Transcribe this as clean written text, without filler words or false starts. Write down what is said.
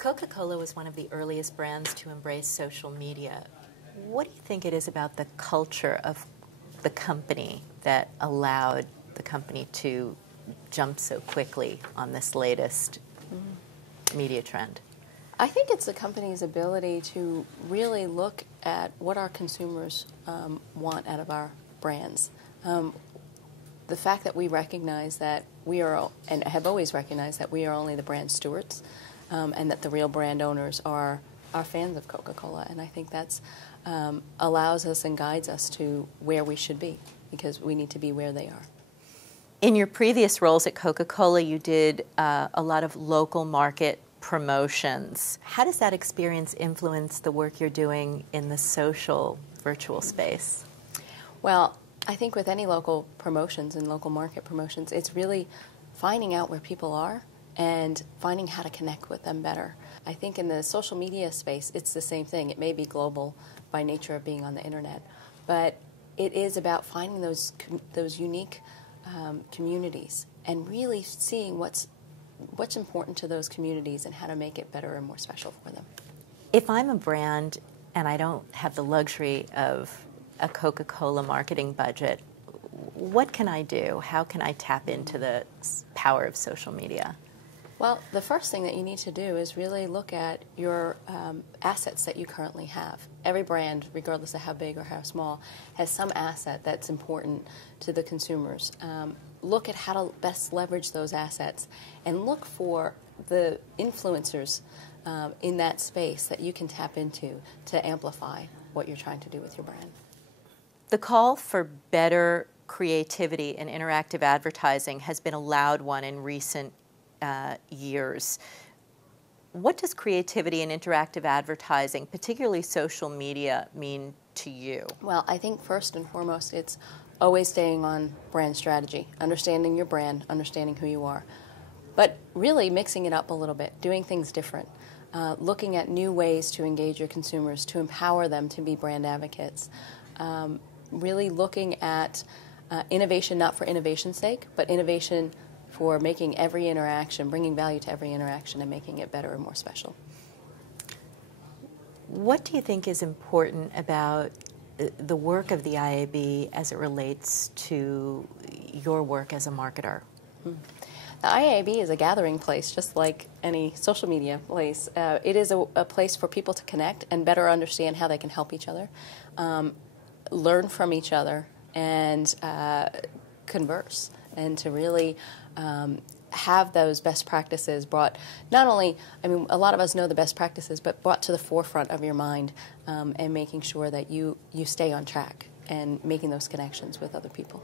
Coca-Cola was one of the earliest brands to embrace social media. What do you think it is about the culture of the company that allowed the company to jump so quickly on this latest media trend? I think it's the company's ability to really look at what our consumers want out of our brands. The fact that we recognize that we are, and have always recognized that we are only the brand stewards, and that the real brand owners are fans of Coca-Cola, and I think that's allows us and guides us to where we should be, because we need to be where they are. In your previous roles at Coca-Cola, you did a lot of local market promotions. How does that experience influence the work you're doing in the social virtual space? Well, I think with any local promotions and local market promotions, it's really finding out where people are and finding how to connect with them better. I think in the social media space, it's the same thing. It may be global by nature of being on the internet, but it is about finding those unique communities and really seeing what's important to those communities and how to make it better and more special for them. If I'm a brand and I don't have the luxury of a Coca-Cola marketing budget, what can I do? How can I tap into the power of social media? Well, the first thing that you need to do is really look at your assets that you currently have. Every brand, regardless of how big or how small, has some asset that's important to the consumers. Look at how to best leverage those assets and look for the influencers in that space that you can tap into to amplify what you're trying to do with your brand. The call for better creativity and interactive advertising has been a loud one in recent years. What does creativity and interactive advertising, particularly social media, mean to you? Well, I think first and foremost, it's always staying on brand strategy, understanding your brand, understanding who you are, but really mixing it up a little bit, doing things different, looking at new ways to engage your consumers, to empower them to be brand advocates, really looking at innovation not for innovation's sake, but innovation for making every interaction, bringing value to every interaction and making it better and more special. What do you think is important about the work of the IAB as it relates to your work as a marketer? The IAB is a gathering place, just like any social media place. It is a place for people to connect and better understand how they can help each other, learn from each other, and converse, and to really have those best practices brought, not only, I mean, a lot of us know the best practices, but brought to the forefront of your mind, and making sure that you stay on track and making those connections with other people.